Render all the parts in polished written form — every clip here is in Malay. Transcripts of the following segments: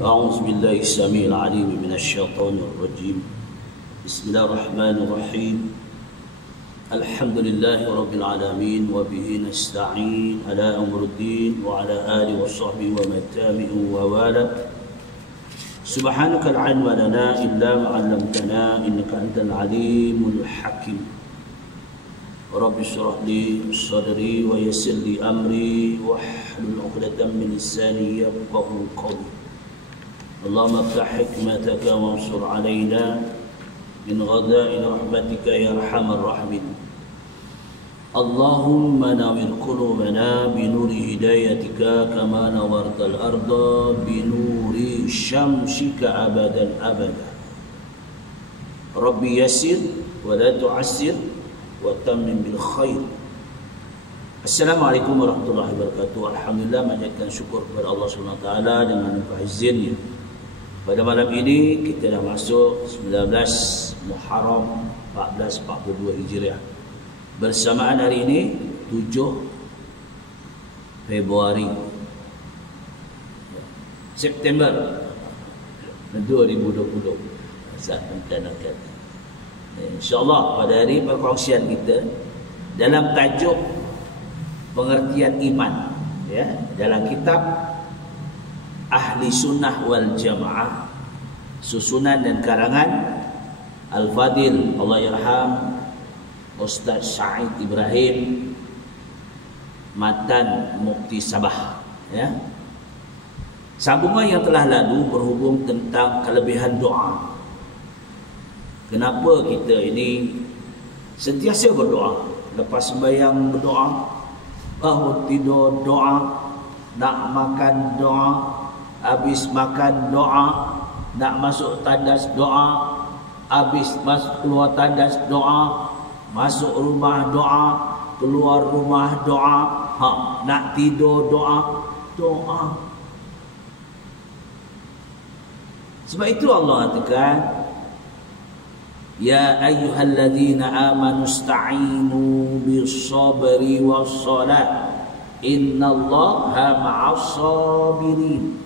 أعوذ بالله السميع العليم من الشيطان الرجيم. بسم الله الرحمن الرحيم. الحمد لله رب العالمين وبه نستعين على أمر الدين وعلى آله وصحبه ومن تبعهم ووالاه. سبحانك لا علم لنا إلا ما علمتنا إنك أنت العليم الحكيم. رب اشرح لي صدري ويسر لي أمري واحلل عقدة من لساني يفقهوا قولي. اللهم افتح حكمتك وانصر علينا من غدائن رحمتك يا أرحم الراحمين. اللهم نور قلوبنا بنور هدايتك كما نورت الأرض بنور شمسك أبدا أبدا. ربي يسر ولا تعسر وتمم بالخير. Assalamualaikum warahmatullahi wabarakatuh. Alhamdulillah, menjadikan syukur kepada Allah SWT dengan limpah izinnya. Pada malam ini kita dah masuk 19 Muharram 1442 Hijriah. Bersamaan hari ini 7 Februari September 2020. Saat mentanamkan InsyaAllah pada hari perkongsian kita dalam tajuk pengertian iman, ya, dalam kitab Ahli Sunnah wal Jamaah, susunan dan karangan Al-Fadil Allah Yarham Ustaz Sa'id Ibrahim Matan Mukti Sabah, ya. Sambungan yang telah lalu berhubung tentang kelebihan doa. Kenapa kita ini sentiasa berdoa, lepas sembahyang berdoa, bangun tidur doa, nak makan doa, habis makan doa, nak masuk tandas doa, habis masuk keluar tandas doa, masuk rumah doa, keluar rumah doa, nak tidur doa, doa. Sebab itu Allah katakan, ya ayyuhalladzina amanu ista'inu bis-sabri was-salat innallaha ma'as-sabirin.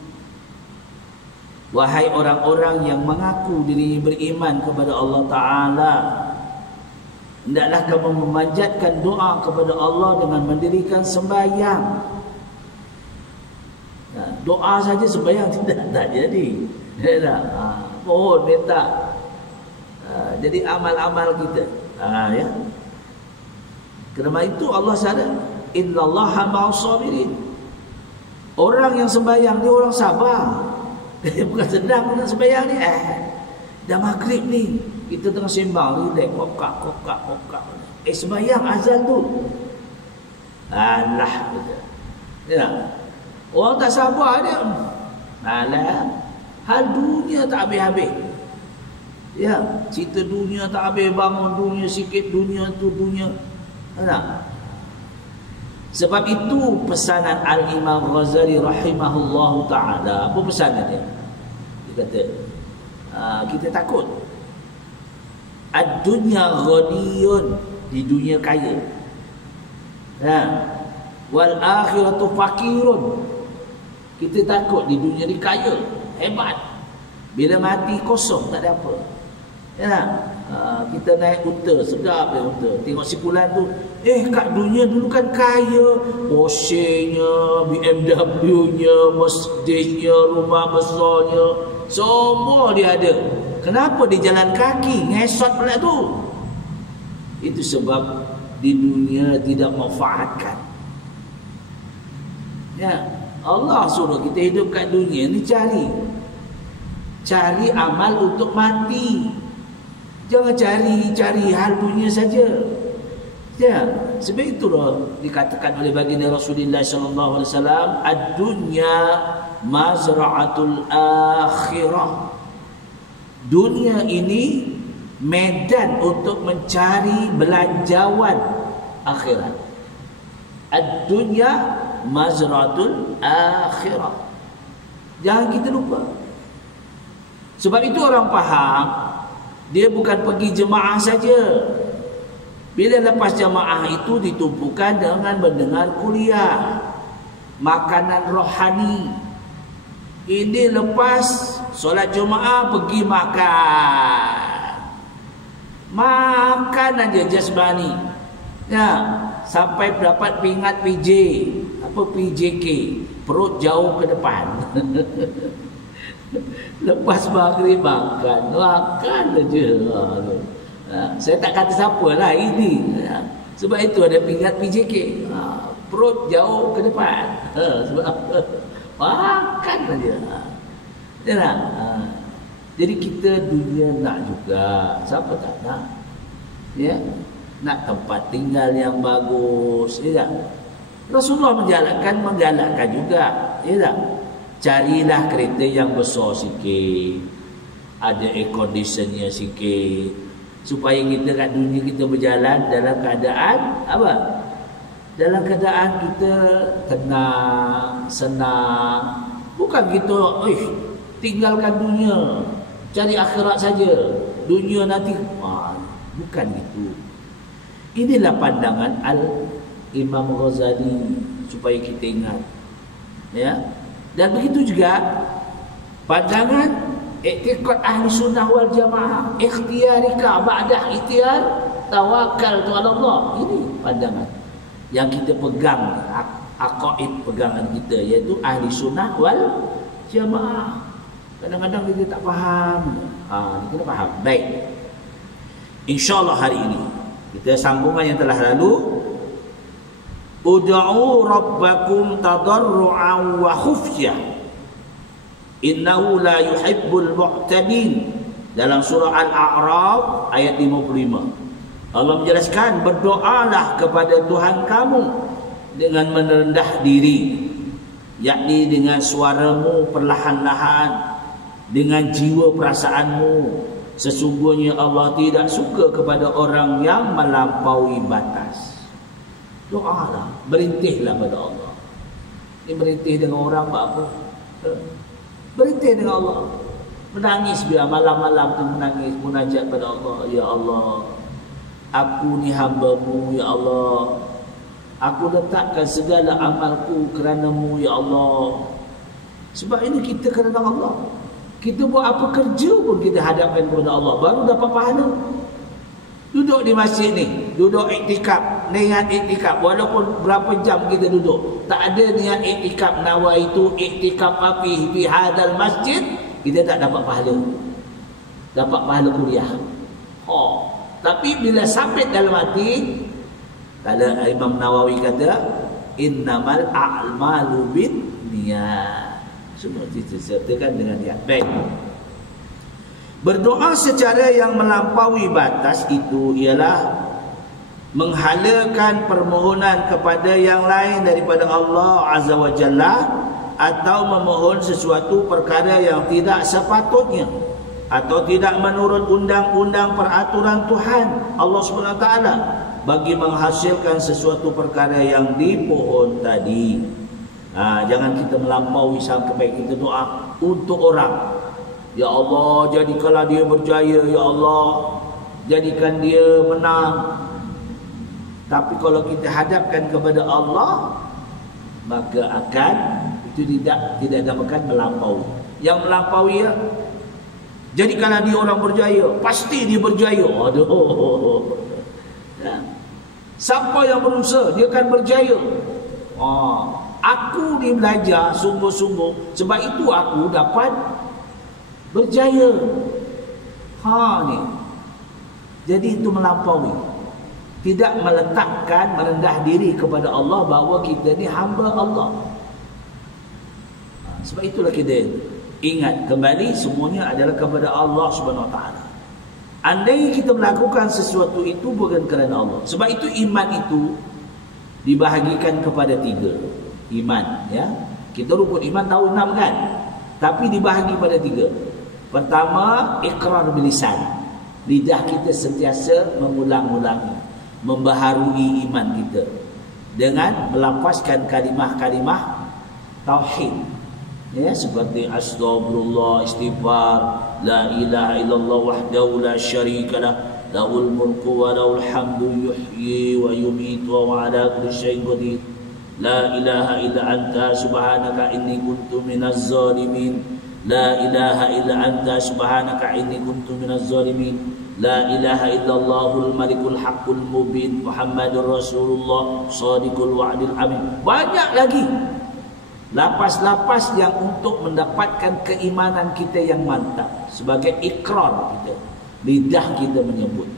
Wahai orang-orang yang mengaku dirinya beriman kepada Allah Ta'ala, hendaklah kamu memanjatkan doa kepada Allah dengan mendirikan sembahyang. Doa saja sembahyang tak jadi. Mohon minta. Jadi amal-amal kita, ya. Kerana itu Allah sadar, innallaha ma'as-sabirin. Orang yang sembahyang ni orang sabar. Bukan sedang nak sembahyang ni. Dah maghrib ni, kita tengah sembang, relax, kokak. Sembahyang azan tu. Alah, ya. Orang tak sabar dia. Alah, hal dunia tak habis-habis. Ya, cerita dunia tak habis, bangun dunia sikit, dunia tu dunia. Nah. Sebab itu pesanan Al-Imam Ghazali rahimahullahu ta'ala. Apa pesanan dia? Dia kata, kita takut ad-dunya ghaniyun, di dunia kaya. Wal akhiratu fakirun. Kita takut di dunia ni kaya, hebat. Bila mati kosong, tak ada apa. Ya, kita naik unta, sedap dia unta. Tengok si Fulan tu, kat dunia dulu kan kaya, Porsche-nya, BMW-nya, Mercedes-nya, rumah besarnya, semua dia ada. Kenapa dia jalan kaki, ngesot pula tu? Itu sebab di dunia tidak memanfaatkan. Ya, Allah suruh kita hidup kat dunia ni cari amal untuk mati. Jangan cari hal dunia saja. Ya, sebab itulah dikatakan oleh baginda Rasulullah sallallahu alaihi wasallam, ad-dunya mazra'atul akhirah. Dunia ini medan untuk mencari belanjawan akhirat. Ad-dunya mazra'atul akhirah. Jangan kita lupa. Sebab itu orang faham, dia bukan pergi jemaah saja. Bila lepas jemaah itu ditumpukan dengan mendengar kuliah, makanan rohani, Ini lepas solat Jumaat pergi makan. Makan aja jasmani. Ya, sampai dapat pingat PJ, apa PJK, perut jauh ke depan. Lepas maghrib makan aja. Saya tak kata siapa lah ini. Sebab itu ada pingat PJK. Perut jauh ke depan. Sebab apa? Makan aja. Ya, jadi kita dunia nak juga. Siapa tak nak? Ya, nak tempat tinggal yang bagus. Ya, Rasulullah menggalakkan juga. Ya, carilah kereta yang besar sikit, ada air conditionnya sikit, supaya kita kat dunia kita berjalan dalam keadaan apa? Dalam keadaan kita tenang, senang. Bukan kita tinggalkan dunia, cari akhirat saja. Dunia nanti bukan itu. Inilah pandangan Al-Imam Ghazali, supaya kita ingat. Ya. Dan begitu juga pandangan i'tiqad ahli sunnah wal jamaah, ikhtiyarika ba'da ikhtiyar tawakkal ala Allah. Ini pandangan yang kita pegang, aqaid pegangan kita, iaitu ahli sunnah wal jamaah. Kadang-kadang kita tak faham. Kita faham. Baik, InsyaAllah hari ini kita sambungan yang telah lalu. Ud'u rabbakum tadarru'an wa khufyah innahu la yuhibbul mu'tadin. Dalam surah Al-A'raf ayat 55, Allah menjelaskan, berdoalah kepada Tuhan kamu dengan merendah diri, yakni dengan suaramu perlahan-lahan, dengan jiwa perasaanmu. Sesungguhnya Allah tidak suka kepada orang yang melampaui batas. Doalah, berintihlah pada Allah. Ini berintih dengan orang buat apa? Berintih dengan Allah. Menangis biar malam-malam tu, menangis, munajat pada Allah. Ya Allah, aku ni hamba-Mu, ya Allah. Aku letakkan segala amalku kerana-Mu, ya Allah. Sebab ini kita kerana Allah. Kita buat apa kerja pun kita hadapkan kepada Allah, baru dapat pahala. Duduk di masjid ni, duduk iktikaf, niat iktikaf, walaupun berapa jam kita duduk, tak ada niat iktikaf, nawaitu iktikaf fi hadal masjid, kita tak dapat pahala. Dapat pahala kuliah. Tapi bila sampai dalam hati, kalau Imam Nawawi kata, innamal a'malu bin niyat. Semua disertakan dengan niat. Baik. Berdoa secara yang melampaui batas itu ialah menghalakan permohonan kepada yang lain daripada Allah Azza wa Jalla, atau memohon sesuatu perkara yang tidak sepatutnya, atau tidak menurut undang-undang peraturan Tuhan Allah Subhanahu wa taala bagi menghasilkan sesuatu perkara yang dipohon tadi. Jangan kita melampaui sampai kita doa untuk orang. Ya Allah, jadikanlah dia berjaya, ya Allah, jadikan dia menang. Tapi kalau kita hadapkan kepada Allah, maka akan itu tidak dinamakan melampaui. Yang melampaui ya, jadikanlah dia orang berjaya, pasti dia berjaya. Aduh. Siapa yang berusaha, dia akan berjaya. Aku ni belajar sungguh-sungguh, sebab itu aku dapat berjaya. Ni. Jadi itu melampaui. Tidak meletakkan, merendah diri kepada Allah bahawa kita ni hamba Allah. Sebab itulah kita ingat kembali, semuanya adalah kepada Allah Subhanahu wa taala. Andai kita melakukan sesuatu itu bukan kerana Allah. Sebab itu iman itu dibahagikan kepada 3. Iman, ya. Kita rukun iman tahu 6 kan? Tapi dibahagi pada 3. Pertama, ikrar bilisan. Lidah kita sentiasa mengulang-ulangi, membaharui iman kita dengan melafazkan kalimah-kalimah tauhid. Ya, seperti astagfirullah, istighfar, la ilaha illallah wahdahu la syarikalah, lahul mulku wa lahul hamdu yuhyi wa yumiitu wa ala kulli syai'in qadir. La ilaha illa anta subhanaka inni kuntu minaz zalimin. La ilaha illa anta subhanaka inni kuntu minaz zalimin. La ilaha illallahul malikul haqqul mubin. Muhammadur Rasulullah shadiqul wa'dil amin. Banyak lagi lapas-lapas yang untuk mendapatkan keimanan kita yang mantap, sebagai ikrar kita, lidah kita menyebut.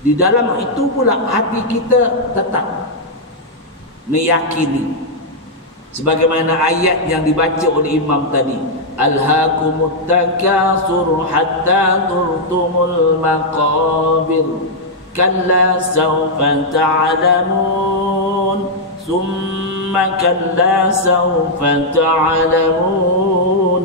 Di dalam itu pula hati kita tetap meyakini, sebagaimana ayat yang dibaca oleh imam tadi, alhaakumut takatsur hatta zurtumul maqabir kalla sawfa ta'lamun summa kalla sawfa ta'lamun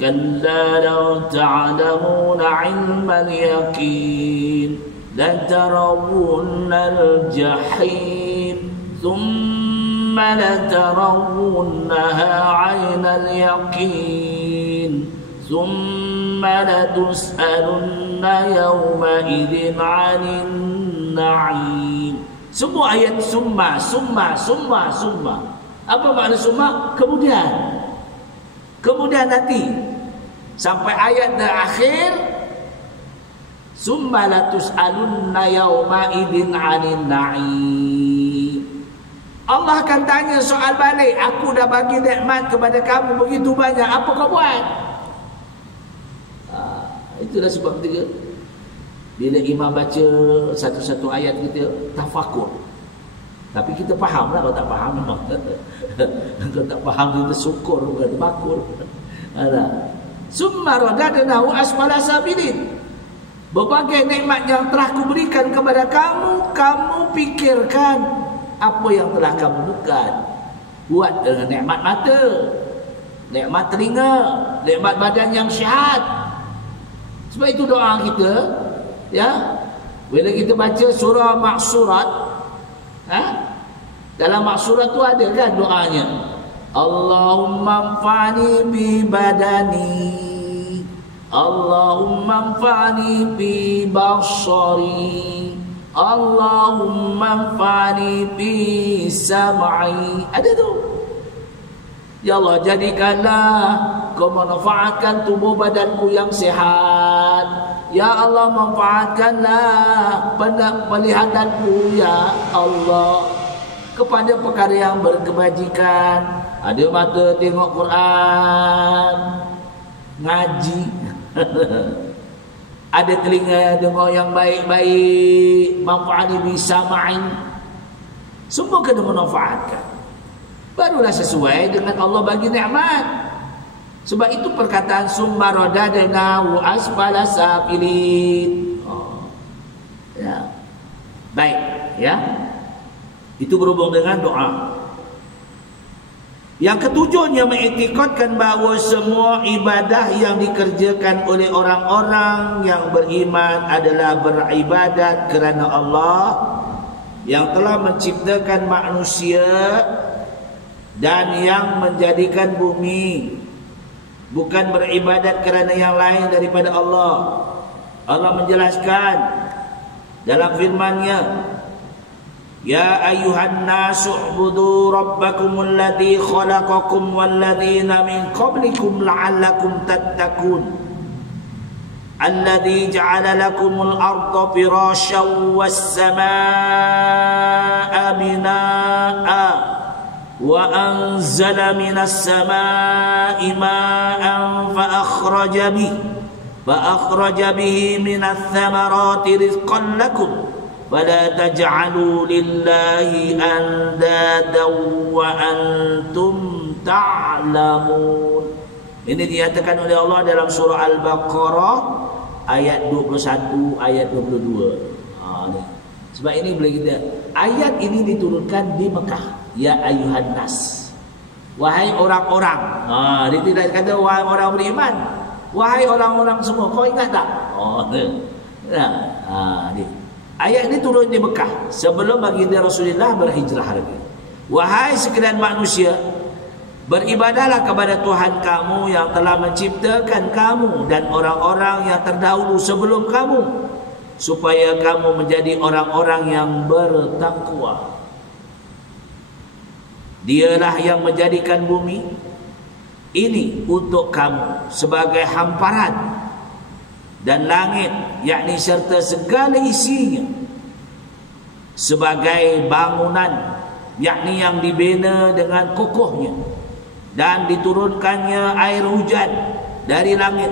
kalla law ta'lamuna 'ilmal yaqin la tarawunnal jahim thumma la tarawunnaha 'ainal yaqin thumma la tus'alunna yawma idzin 'anil na'im. Semua ayat summa. Apa makna summa? Kemudian nanti sampai ayat terakhir, summa la tus'alunna yawma idzin 'anil na'im. Allah akan tanya soal balik. Aku dah bagi nikmat kepada kamu begitu banyak, apa kau buat? Itulah sebab ketiga, bila imam baca satu-satu ayat kita tafakur. Tapi kita faham lah. Kalau tak faham memang kalau tak faham kita syukur, bukan tafakur. Summa radadnahu asfala sabilin. Berbagai nikmat yang telah kuberikan kepada kamu, kamu pikirkan apa yang telah kamu buat. Buat dengan nikmat mata, nikmat telinga, nikmat badan yang sihat. Sebab itu doa kita, ya, bila kita baca surah Maksurat, dalam Maksurat tu ada kan doanya, Allahumma anfa'ni bi badani, Allahumma anfa'ni bi basari, Allahumma anfa'ni bi sam'i. Ada tu. Ya Allah, jadikanlah kau manfaatkan tubuh badanku yang sehat. Ya Allah, manfaatkanlah penglihatanku ya Allah kepada perkara yang berkebajikan. Ada mata tengok Quran, ngaji. Ada telinga dengar yang baik-baik, manfaatnya bisa main. Semua kena manfaatkan. Barulah sesuai dengan Allah bagi nikmat. Sebab itu perkataan summa radadnahu asfala safilin. Ya. Baik, ya. Itu berhubung dengan doa. Yang ketujuhnya, mengiktikadkan bahawa semua ibadah yang dikerjakan oleh orang-orang yang beriman adalah beribadat kerana Allah yang telah menciptakan manusia dan yang menjadikan bumi, bukan beribadat kerana yang lain daripada Allah. Allah menjelaskan dalam firman-Nya, Ya ayyuhan nasu ubudu rabbakumul ladzi khalaqakum wal ladzina min qablikum la'allakum tattaqun alladzi ja'ala lakumul arda firasyan was samaa'a binaa'a wa anzala minas samaa'i maa'an fa akhraja bihi minas thamarati rizqan lakum fala taj'alu lillahi andadan wa antum ta'lamun. Ini dinyatakan oleh Allah dalam surah Al-Baqarah ayat 21, ayat 22. Sebab ini boleh kita, ayat ini diturunkan di Mekah. Ya ayyuhan nas, wahai orang-orang. Dia tidak kata wahai orang beriman, wahai orang-orang semua. Kau ingat tak? Ayat ini turun di Mekah sebelum baginda Rasulullah berhijrah lagi. Wahai sekalian manusia, beribadahlah kepada Tuhan kamu yang telah menciptakan kamu dan orang-orang yang terdahulu sebelum kamu, supaya kamu menjadi orang-orang yang bertakwa. Dialah yang menjadikan bumi ini untuk kamu sebagai hamparan, dan langit yakni serta segala isinya sebagai bangunan yakni yang dibina dengan kokohnya, dan diturunkannya air hujan dari langit,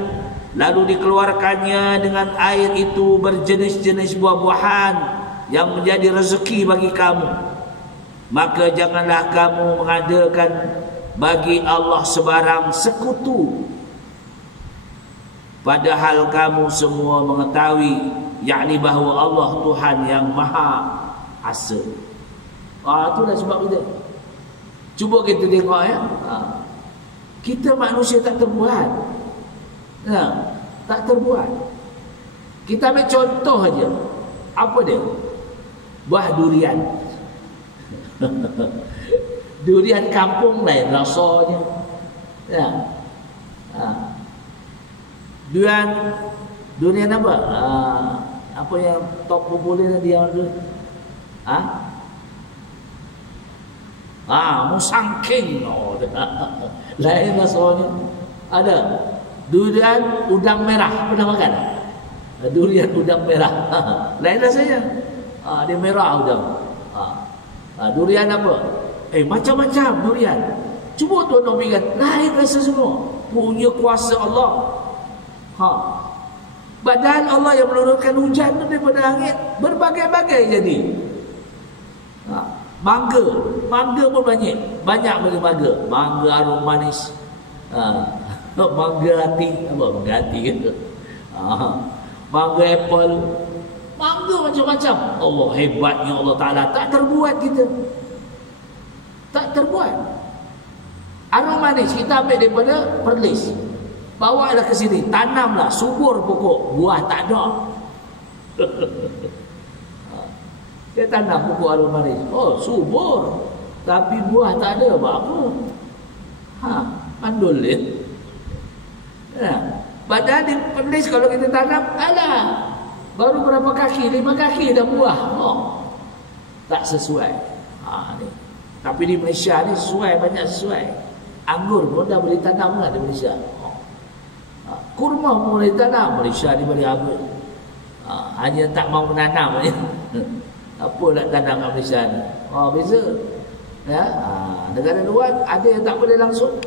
lalu dikeluarkannya dengan air itu berjenis-jenis buah-buahan yang menjadi rezeki bagi kamu. Maka janganlah kamu mengadakan bagi Allah sebarang sekutu, padahal kamu semua mengetahui yakni bahawa Allah Tuhan yang Maha Asa. Itulah sebab kita. Cuba kita tengok ya. Kita manusia tak terbuat. Tak terbuat. Kita ambil contoh aja. Apa dia? Buah durian. Durian kampung lain rasanya. Durian apa? Apa yang top popular dia tu? Musangking. Lain rasanya. Ada durian udang merah, pernah makan? Durian udang merah. Lain rasanya. Dia merah udang. Durian apa? Macam-macam durian. Cuba tuan-tuan fikir, lain rasa semua. Punya kuasa Allah. Badan Allah yang menurunkan hujan tu daripada langit, berbagai-bagai jadi. Mangga pun banyak bagi mangga. Mangga arum manis. Mangga hati, apa mangga hati gitu. Mangga apple. Mangga macam-macam. Allah hebatnya Allah Ta'ala. Tak terbuat kita. Tak terbuat. Arum manis kita ambil daripada Perlis. Bawalah ke sini. Tanamlah. Subur pokok. Buah tak ada. Dia tanam pokok arum manis. Subur. Tapi buah tak ada. Apa? Mandul dia. Padahal di Perlis kalau kita tanam, baru berapa kaki? 5 kaki dah buah. Tak sesuai. Ni. Tapi di Malaysia ni sesuai, banyak sesuai. Anggur pun dah boleh tanam lah di Malaysia. Kurma pun boleh tanam. Malaysia ni boleh habis. Hanya tak mau menanam je. Apa nak tanam kat Malaysia ni? Beza. Ya? Negara luar ada yang tak boleh langsung.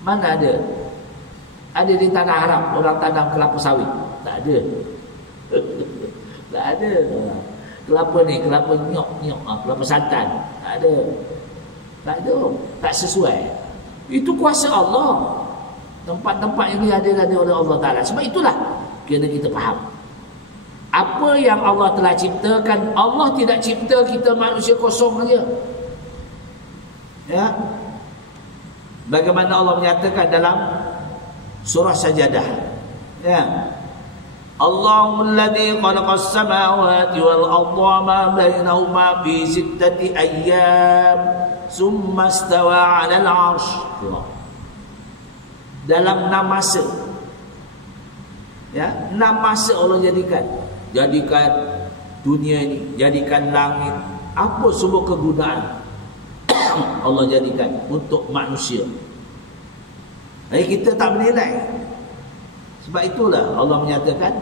Mana ada? Ada di tanah Arab orang tanam kelapa sawit? Tak ada. Tak ada. Kelapa ni, kelapa nyok, kelapa santan. Tak ada. Tak ada. Tak sesuai. Itu kuasa Allah. Tempat-tempat yang dihadirkan oleh Allah Ta'ala. Sebab itulah kena kita faham. Apa yang Allah telah ciptakan, Allah tidak cipta kita manusia kosong saja. Ya. Bagaimana Allah menyatakan dalam surah Sajadah. Ya. Allahumma alladhi khalaqas samawati wal arda wa ma bainahuma fi 6 ayyam summa istawa 'alal 'arsy. Dalam 6 masa. Ya, 6 masa Allah jadikan dunia ini, jadikan langit. Apa semua kegunaan Allah jadikan untuk manusia. Jadi kita tak menilai. Sebab itulah Allah menyatakan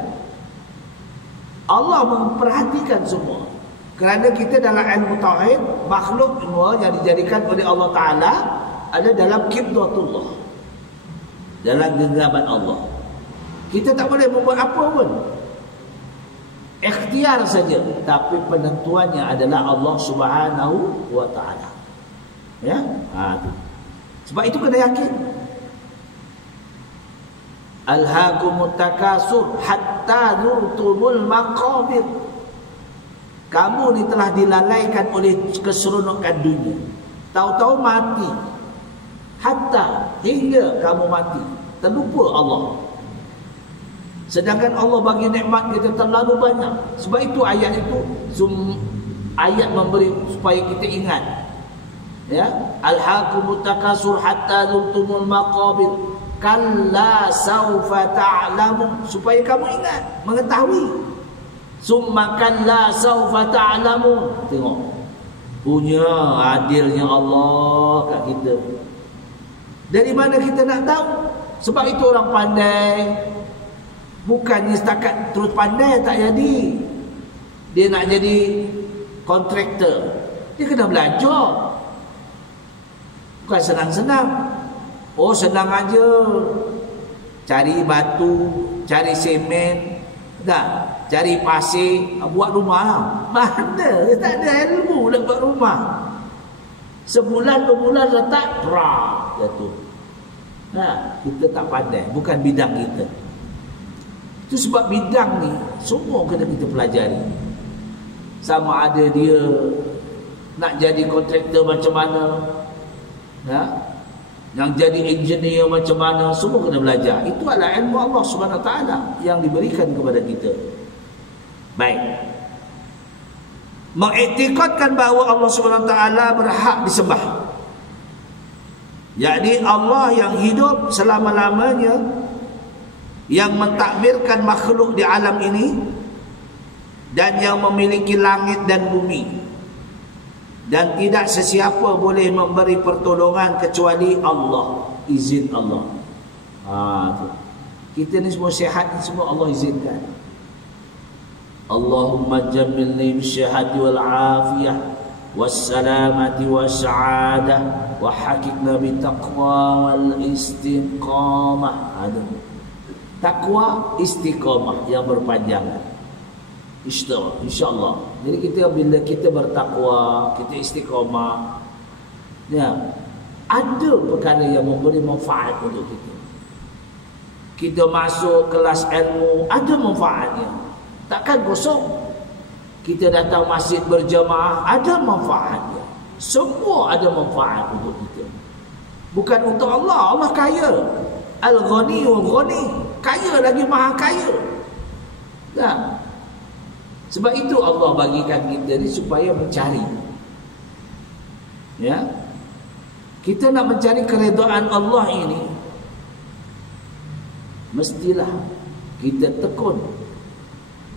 Allah memperhatikan semua. Kerana kita dalam ilmu tauhid, makhluk semua yang dijadikan oleh Allah Ta'ala ada dalam qibdatullah, dalam genggaman Allah. Kita tak boleh membuat apa pun. Ikhtiar saja, tapi penentuannya adalah Allah Subhanahu wa Ta'ala. Ya? Tu. Sebab itu kena yakin. Alhaakumut takasur hatta zurtumul maqabir. Kamu ni telah dilalaikan oleh keseronokan dunia. Tahu-tahu mati. Hatta, hingga kamu mati. Terlupa Allah. Sedangkan Allah bagi nikmat kita terlalu banyak. Sebab itu ayat itu ayat memberi supaya kita ingat. Ya, alhaakumut takasur hatta zurtumul maqabir. Kalla saufa ta'lamun, supaya kamu ingat, mengetahui. Summa kalla saufa ta'lamun. Tengok. punya adilnya Allah kat kita. Dari mana kita nak tahu? Sebab itu orang pandai bukannya setakat terus pandai tak jadi. Dia nak jadi kontraktor, dia kena belajar. Bukan senang-senang. Oh senang aja cari batu, cari semen, dah, cari pasir, buat rumah lah. Mana? Dia tak ada ilmu nak buat rumah. Sebulan 2 bulan letak, jatuh. Kita tak pandai, bukan bidang kita. Itu sebab bidang ni semua kena kita pelajari. Sama ada dia nak jadi kontraktor macam mana, yang jadi engineer macam mana, semua kena belajar. Itu adalah ilmu Allah SWT yang diberikan kepada kita. Baik, mengiktikadkan bahawa Allah SWT berhak disembah, yakni Allah yang hidup selama-lamanya, yang mentadbirkan makhluk di alam ini, dan yang memiliki langit dan bumi, dan tidak sesiapa boleh memberi pertolongan kecuali Allah, izin Allah. Kita ni semua sihat ni semua Allah izinkan. Allahumma jammilni bisyahati wal afiyah wassalamati wassa'adah wa hakikna bitaqwa wal istiqamah. Takwa, istiqamah yang berpanjangan, insya-Allah. Jadi kita bila kita bertakwa, kita istiqamah, ada perkara yang memberi manfaat untuk kita. Kita masuk kelas ilmu, ada manfaatnya, takkan kosong. Kita datang masjid berjamaah, ada manfaatnya. Semua ada manfaat untuk kita. Bukan untuk Allah. Allah kaya, Al-Ghani wa Ghani, kaya lagi maha kaya. Sebab itu Allah bagikan kita ni supaya mencari. Kita nak mencari keredaan Allah ini, mestilah kita tekun.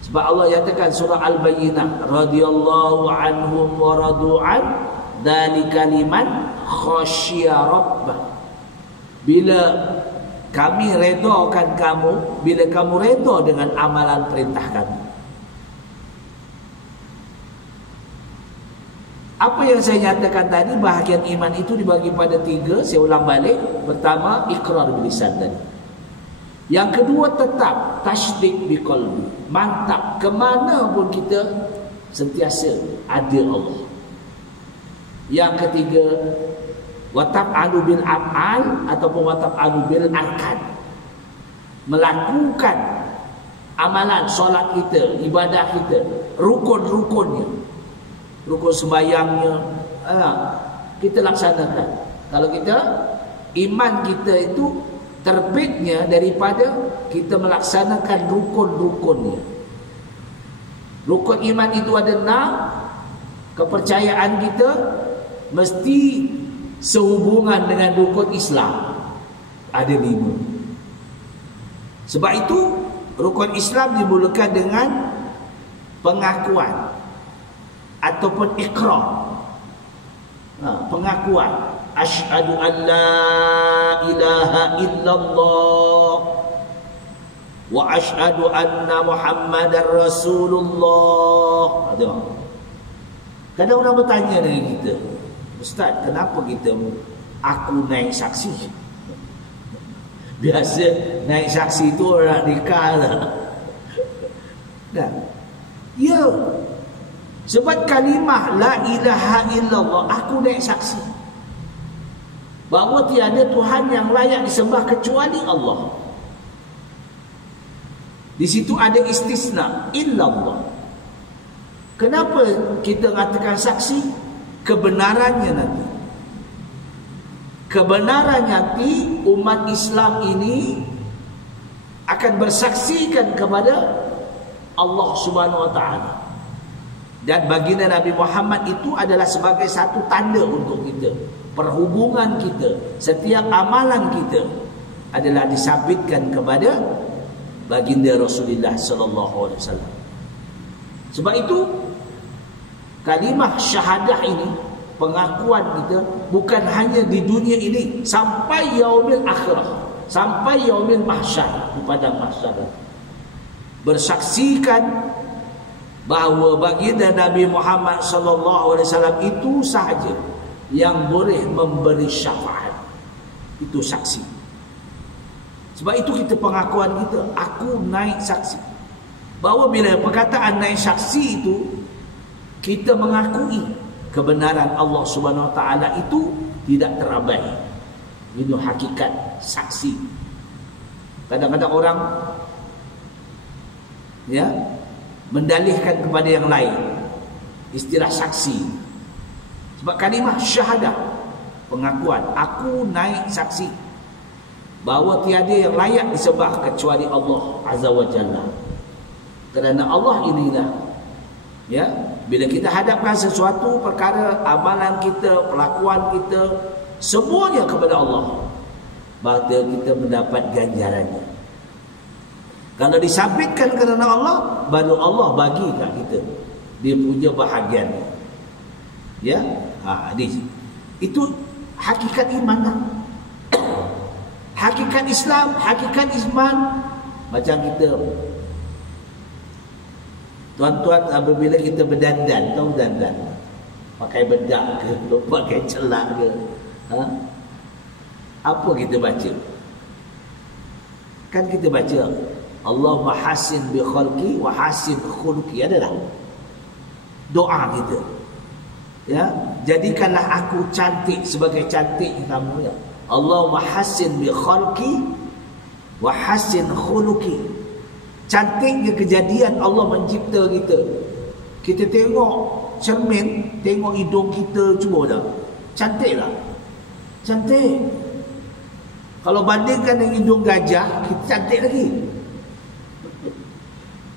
Sebab Allah nyatakan surah Al-Bayyinah, radhiyallahu anhum wa radu'an dzalika liman khasyiya rabbah. Bila kami redakan kamu, bila kamu reda dengan amalan perintah kami. Apa yang saya nyatakan tadi, bahagian iman itu dibagi pada 3. Saya ulang balik. Pertama, iqrar bilisan tadi. Yang kedua, tetap tasdik biqalbi, mantap, kemana pun kita sentiasa ada Allah. Yang ketiga, wataf'alu bil af'al ataupun wataf'alu bil arkan, melakukan amalan solat kita, ibadah kita, rukun-rukunnya, rukun sembahyangnya, kita laksanakan. Kalau kita, iman kita itu terbitnya daripada kita melaksanakan rukun-rukunnya. Rukun iman itu ada 6. Kepercayaan kita mesti sehubungan dengan rukun Islam, ada 5. Sebab itu rukun Islam dimulakan dengan pengakuan ataupun ikrar. Pengakuan, asyhadu an la ilaha illallah wa asyhadu anna Muhammadar Rasulullah. Kadang orang bertanya dengan kita, Ustaz, kenapa kita aku naik saksi? Biasa naik saksi itu orang nikah lah. Ya, sebab kalimah la ilaha illallah, aku naik saksi bahawa tiada Tuhan yang layak disembah kecuali Allah. Di situ ada istisna, illallah. Kenapa kita mengatakan saksi? Kebenarannya nanti. Kebenaran nanti umat Islam ini akan bersaksikan kepada Allah Subhanahu Wa Taala. Dan baginda Nabi Muhammad itu adalah sebagai satu tanda untuk kita. Perhubungan kita, setiap amalan kita adalah disabitkan kepada baginda Rasulullah sallallahu alaihi wasallam. Sebab itu Kalimah syahadah ini, pengakuan kita bukan hanya di dunia ini, sampai yaumil akhirah, sampai yaumil mahsyar, di padang mahsyar, bersaksikan bahawa baginda Nabi Muhammad sallallahu alaihi wasallam itu sahaja yang boleh memberi syafaat. Itu saksi. Sebab itu kita pengakuan kita, aku naik saksi. Bahawa bila perkataan naik saksi itu, kita mengakui kebenaran Allah Subhanahu Wa Taala itu tidak terabai. Itu hakikat saksi. Kadang-kadang orang mendalihkan kepada yang lain istilah saksi. Sebab kalimah syahadah, pengakuan, aku naik saksi bahawa tiada yang layak disembah kecuali Allah Azza wa Jalla. Kerana Allah inilah, bila kita hadapkan sesuatu perkara, amalan kita, perlakuan kita, semuanya kepada Allah, maka kita mendapat ganjarannya. Kalau disabitkan kerana Allah, baru Allah bagi kat kita dia punya bahagian. Itu hakikat iman. Hakikat Islam, hakikat iman. Macam kita, tuan-tuan, apabila kita berdandan, tahu dandan, pakai bedak ke, pakai celak ke, apa kita baca? Kan kita baca Allahumma hasin bi khalqi wa hasin khuluqi. Ada tak? Doa kita, jadikanlah aku cantik sebagai cantik kamu, ya Allahumma hasin bi khalqi wa hasin khuluqi. Cantiknya kejadian Allah mencipta kita. Kita tengok cermin, tengok hidung kita, cuba dah, cantik tak? Cantik. Kalau bandingkan dengan hidung gajah, kita cantik lagi.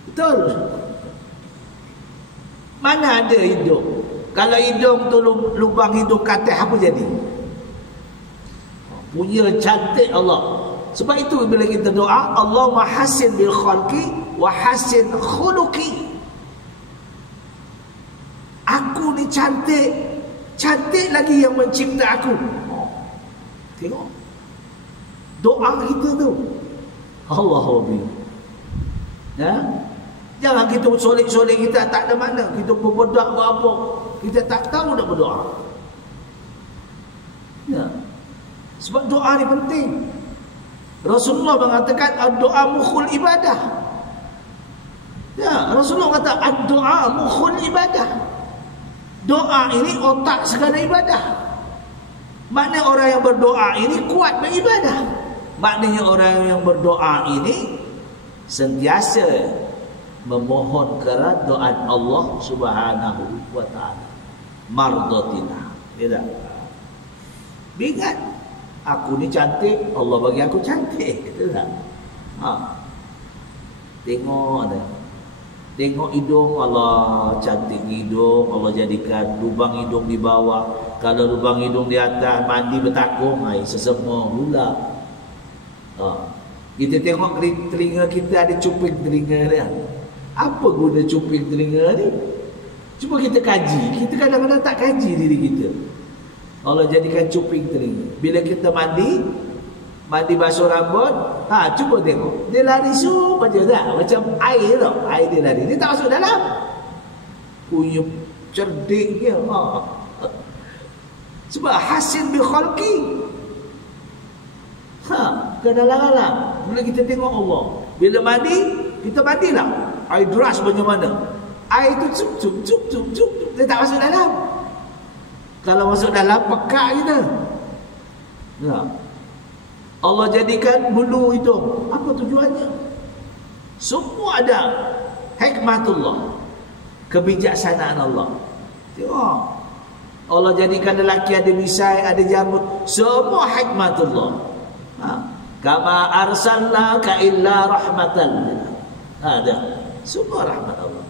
Betul. Mana ada hidung? Kalau hidung tu lubang hidung katil, apa jadi? Punya cantik Allah. Sebab itu bila kita doa, Allahumma hasin bil khalqi wa hasin khuluqi. Aku ni cantik, cantik lagi yang mencipta aku. Tengok doa kita tu. Allahuakbar. Jangan kita solik-solik, kita tak ada mana, kita berdoa apa, kita tak tahu nak berdoa. Sebab doa ni penting. Rasulullah mengatakan doa mukhul ibadah. Rasulullah kata doa mukhul ibadah. Doa ini otak segala ibadah. Maknanya orang yang berdoa ini kuat beribadah. Maknanya orang yang berdoa ini sentiasa memohon keridaan Allah Subhanahu wa taala. Mardatina. Tidak. Ingat, aku ni cantik, Allah bagi aku cantik, betul tak? Tengok ada. Tengok hidung, Allah cantik hidung, Allah jadikan lubang hidung di bawah. Kalau lubang hidung di atas, mandi bertakung, sesemua pula. Kita tengok telinga kita, ada cuping telinga dia. Apa guna cuping telinga ni? Cuba kita kaji. Kita kadang-kadang tak kaji diri kita. Allah jadikan cuping telinga. Bila kita mandi basuh rambut, cuba tengok, dia lari sup aja tak? Macam air tau, air dia lari, dia tak masuk dalam. Uyup cerdiknya. Sebab hasin bi khalqi. Ke dalam-dalam. Bila kita tengok Allah, bila mandi, kita mandilah, air deras macam mana, air tu cup, dia tak masuk dalam. Kalau masuk dalam, pekat kita. Allah jadikan bulu hidung. Apa tujuannya? Semua ada hikmatullah, kebijaksanaan Allah. Tengok, Allah jadikan lelaki ada misai, ada jambut, semua hikmatullah. Kama arsalnaka illa rahmatan. Ada semua rahmat Allah.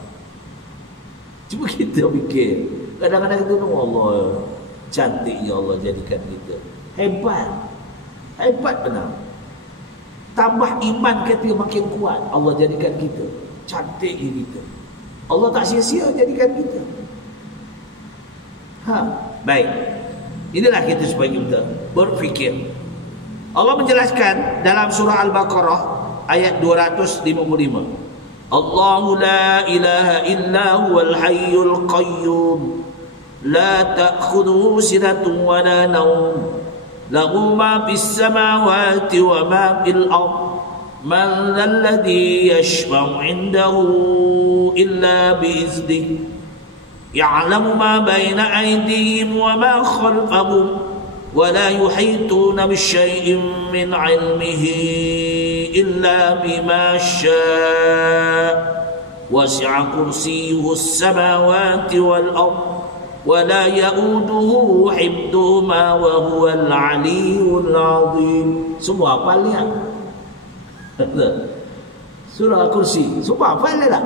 Cuba kita fikir, kadang-kadang kita tengok Allah cantiknya Allah jadikan kita. Hebat benar. Tambah iman kita makin kuat, Allah jadikan kita cantik kita. Allah tak sia-sia jadikan kita. Baik. Inilah kita supaya kita berfikir. Allah menjelaskan dalam surah Al-Baqarah ayat 255. Allahu la ilaha illa huwal hayyul qayyum la ta'khudhuhu sinatun wa la nawm lahu ma fis samawati wa ma fil ardh man dhal ladzi yashfa'u 'indahu illa bi iznihi ya'lamu ma baina aydihim wa ma khalfahum ولا يحيطون بشيء من علمه إلا بما شاء وسع كرسيه السماوات والأرض ولا يؤوده حفظهما وهو العلي العظيم. Semua hafal ni? Surah Kursi semua hafal tak?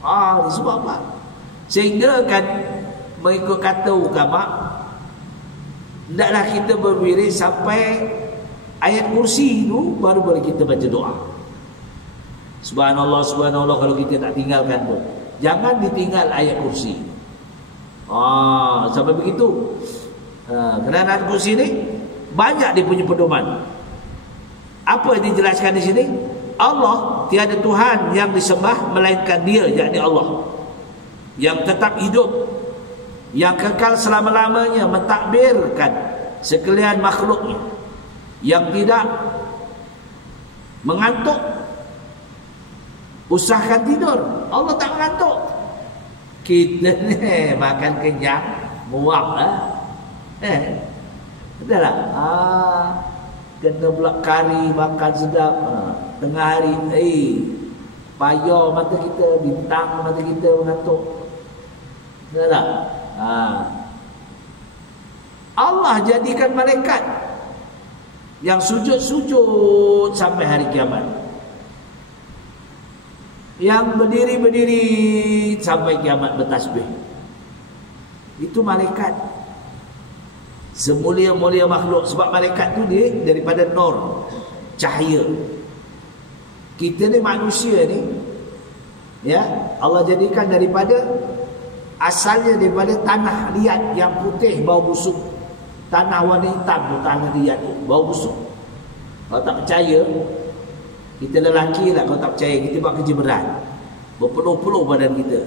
Ni semua hafal. Sehingga kan mengikut kata ulama, hendaklah kita berwirid sampai ayat kursi itu baru kita baca doa. Subhanallah, subhanallah kalau kita tak tinggalkan pun. Jangan ditinggal ayat kursi. Sampai begitu. Kerana ayat kursi ni banyak dia punya pedoman. Apa yang dijelaskan di sini? Allah, tiada Tuhan yang disembah melainkan Dia, yakni Allah, yang tetap hidup, yang kekal selama-lamanya mentadbirkan sekalian makhluknya, yang tidak mengantuk, usahakan tidur. Allah tak mengantuk. Kita ni makan kenyang, muak lah. Betul tak? Kena pula kari, makan sedap. Tengah hari, payah mata kita, bintang mata kita mengantuk. Betul tak? Allah jadikan malaikat yang sujud-sujud sampai hari kiamat, yang berdiri-berdiri sampai kiamat bertasbih. Itu malaikat, semulia-mulia makhluk. Sebab malaikat tu dia daripada nur, cahaya. Kita ni manusia ni, ya, Allah jadikan daripada, asalnya daripada tanah liat yang putih bau busuk. Tanah warna hitam tu, tanah liat tu bau busuk. Kalau tak percaya, kita lelaki lah, kalau tak percaya, kita buat kerja berat, berpeluh-peluh badan kita,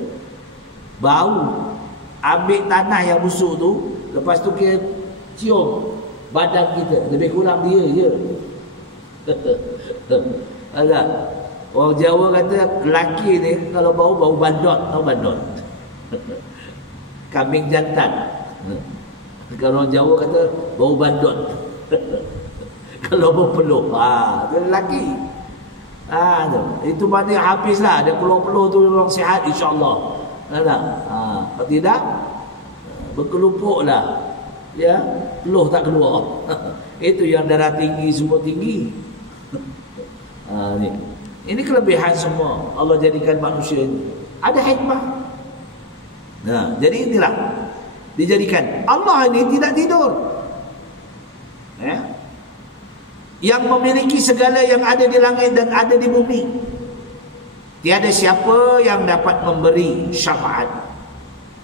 bau. Ambil tanah yang busuk tu, lepas tu kita cium badan kita, lebih kurang dia je. Agak orang Jawa kata lelaki ni kalau bau, bau bandot. Tahu bandot? Kambing jantan. Kalau orang Jawa kata bau bandot. Kalau bau peluh, dia lelaki. Itu maknanya habislah. Ada peluh-peluh tu orang sihat, insya-Allah. Kalau tidak, berkelupuklah, ya, peluh tak keluar. Itu yang darah tinggi, semua tinggi. Ini kelebihan semua Allah jadikan manusia ini. Ada hikmah. Jadi inilah dijadikan. Allah ini tidak tidur, ya, yang memiliki segala yang ada di langit dan ada di bumi. Tiada siapa yang dapat memberi syafaat,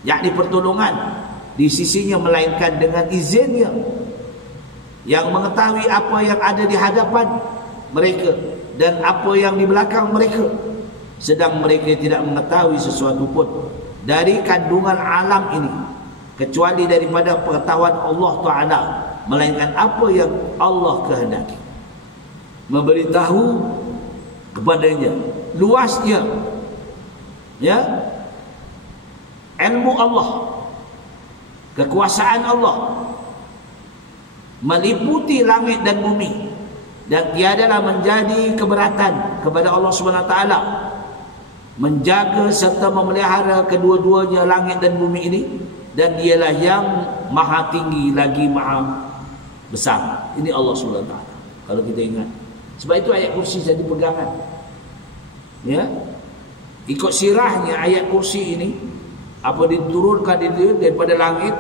yakni pertolongan, di sisinya melainkan dengan izinnya, yang mengetahui apa yang ada di hadapan mereka dan apa yang di belakang mereka, sedang mereka tidak mengetahui sesuatu pun dari kandungan alam ini kecuali daripada pengetahuan Allah Ta'ala, melainkan apa yang Allah kehendaki. Memberitahu kepadanya luasnya, ya, ilmu Allah, kekuasaan Allah meliputi langit dan bumi, dan tiadalah menjadi keberatan kepada Allah Subhanahu Wa Taala menjaga serta memelihara kedua-duanya langit dan bumi ini, dan dialah yang maha tinggi lagi maha besar. Ini Allah Subhanahu Wa Taala, kalau kita ingat. Sebab itu ayat kursi jadi pegangan, ya, ikut sirahnya ayat kursi ini, apa diturunkan daripada langit,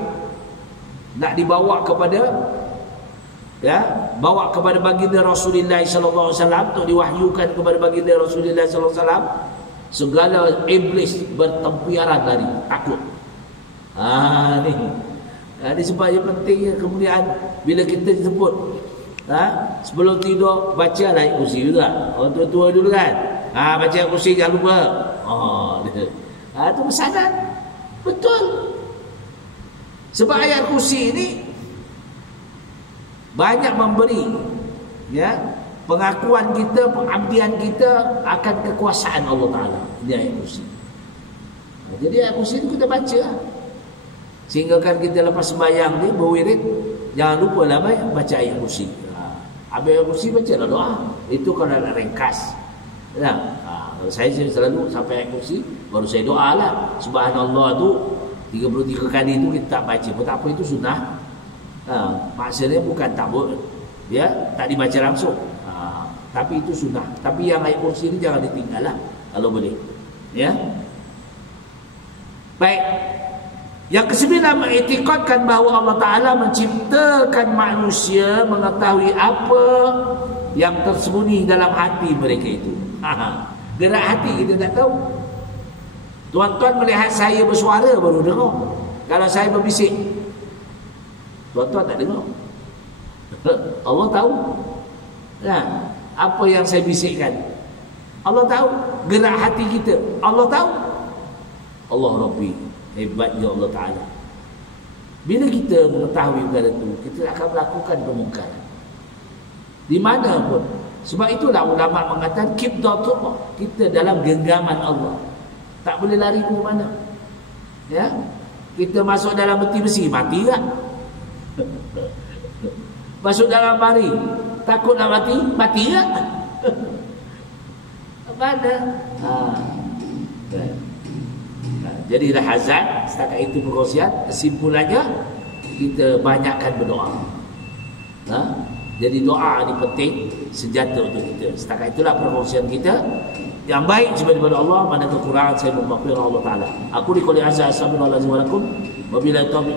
nak dibawa kepada, ya, bawa kepada baginda Rasulullah sallallahu alaihi wasallam, untuk diwahyukan kepada baginda Rasulullah sallallahu alaihi wasallam. Segala iblis bertempiaran lari, takut. Ni Ini sebab yang pentingnya kemuliaan bila kita disebut. Sebelum tidur baca ayat kursi juga. Orang tua-tua dulu kan. Baca ayat kursi jangan lupa. Itu pesanan. Betul. Sebab ayat kursi ini banyak memberi pengakuan kita, pengabdian kita akan kekuasaan Allah Ta'ala. Ini ayat kursi. Jadi ayat kursi itu kita baca. Sehingga kan kita lepas sembahyang ni berwirid, jangan lupa lah baca ayat kursi. Habis ayat kursi baca lah doa. Itu kalau nak ringkas. Saya selalu sampai ayat kursi baru saya doa lah. Subhanallah tu 33 kali tu kita tak baca pun tak apa, itu sunnah. Maksudnya bukan tak boleh, tak dibaca langsung. Tapi itu sunnah. Tapi yang ayat kursi ni jangan ditinggal lah kalau boleh. Baik. Yang kesembilan, mengiktikadkan bahawa Allah Ta'ala menciptakan manusia mengetahui apa yang tersembunyi dalam hati mereka itu. Gerak hati kita tak tahu. Tuan-tuan melihat saya bersuara baru dengar. Kalau saya berbisik, tuan-tuan tak dengar. Allah tahu. Apa yang saya bisikkan, Allah tahu. Gerak hati kita, Allah tahu. Allah Rabbi, hebatnya Allah Ta'ala. Bila kita mengetahui perkara itu, kita akan melakukan kemungkaran di mana pun. Sebab itulah ulama mengatakan kibdatullah, kita dalam genggaman Allah, tak boleh lari ke mana. Kita masuk dalam peti besi, mati tak? Masuk dalam mari, takut nak mati, mati tak? Mana? Jadilah hazan. Setakat itu perkongsian. Kesimpulannya, kita banyakkan berdoa. Jadi doa ini penting, senjata untuk kita. Setakat itulah perkongsian kita. Yang baik cuma daripada Allah, mana kekurangan saya memohon Allah Ta'ala. Aku di qouli azza astaghfirullahalazim wa lakum wa billahi taufiq.